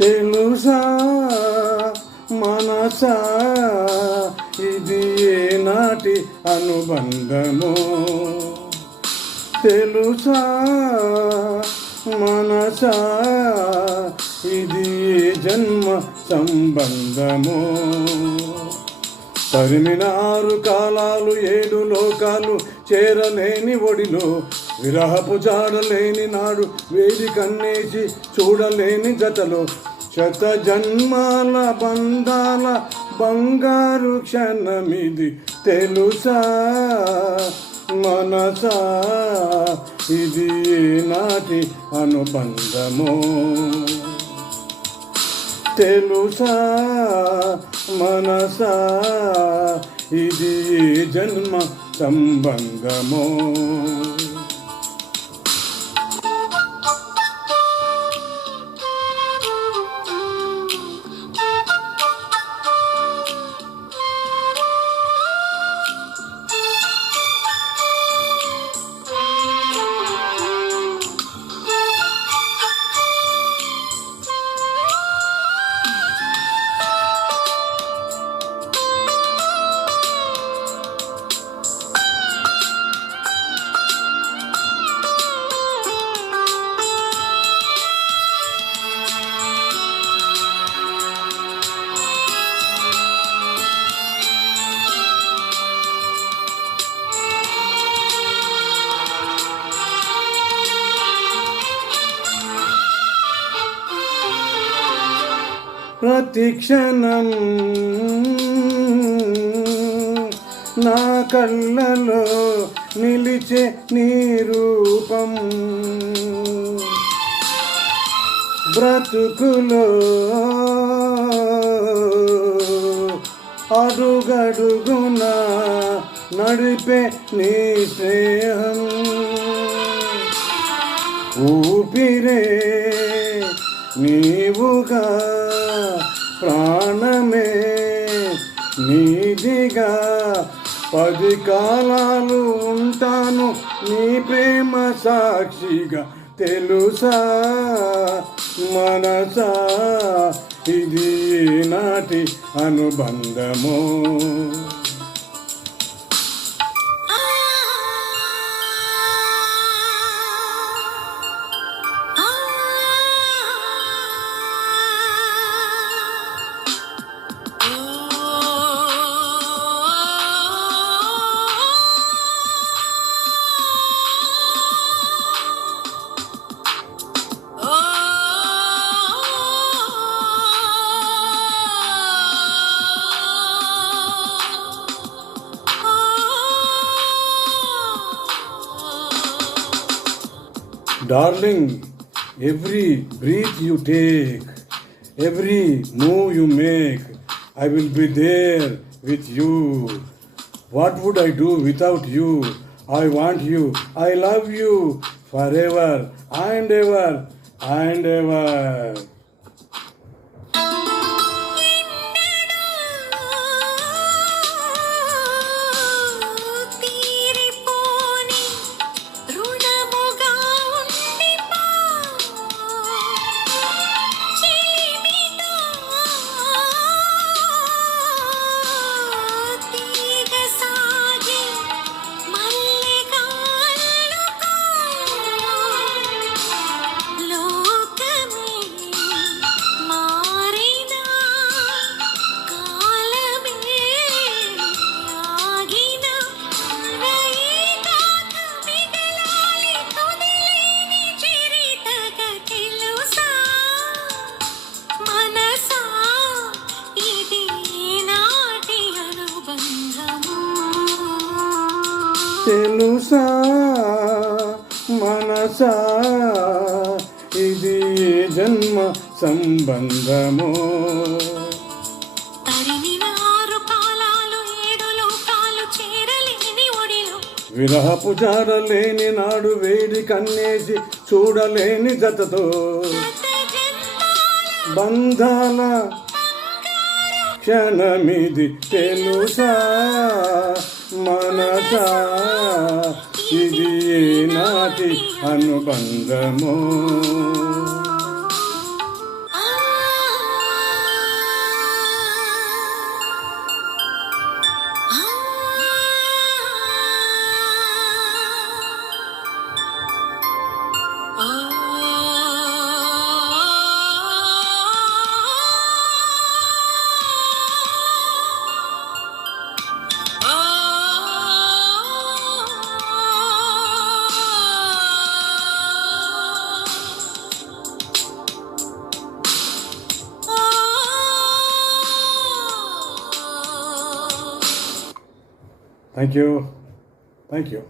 తెలుసా మనసా ఇది ఏనాటి అనుబంధమో, తెలుసా మనసా ఇది ఏ జన్మ సంబంధమో. తరిమిన 6 కాలాలు 7 లోకాలు చేరలేని ఒడిలో, విరహపు జాడలేని నాడు వేడి కన్నేసి చూడలేని జతలో, శత జన్మాల బంధాల బంగారు క్షణమిది తెలుసా మనసా ఇది నాటి అనుబంధమో, తెలుసా మనసా ఇది జన్మ సంబంధమో. ప్రతిక్షణం నా కళ్ళలో నిలిచే నీ రూపం, బ్రతుకులో అడుగడుగున నడిపే నీ స్నేహం, ఊపిరే నీవుగా ప్రాణమే నీదిగా, 10 కాలాలు ఉంటాను నీ ప్రేమ సాక్షిగా, తెలుసా మనసా ఇది నాటి అనుబంధమో. Darling, every breath you take, every move you make, I will be there with you. What would I do without you? I want you, I love you forever and ever and ever. తెలుసా మనసా ఇది జన్మ సంబంధమో. విరహపు జాడలేని నాడు వేడి కన్నేసి చూడలేని జతతో, బంధాల క్షణమిది తెలుసా మనసా ఇది నాటి అనుబంధమో. Thank you.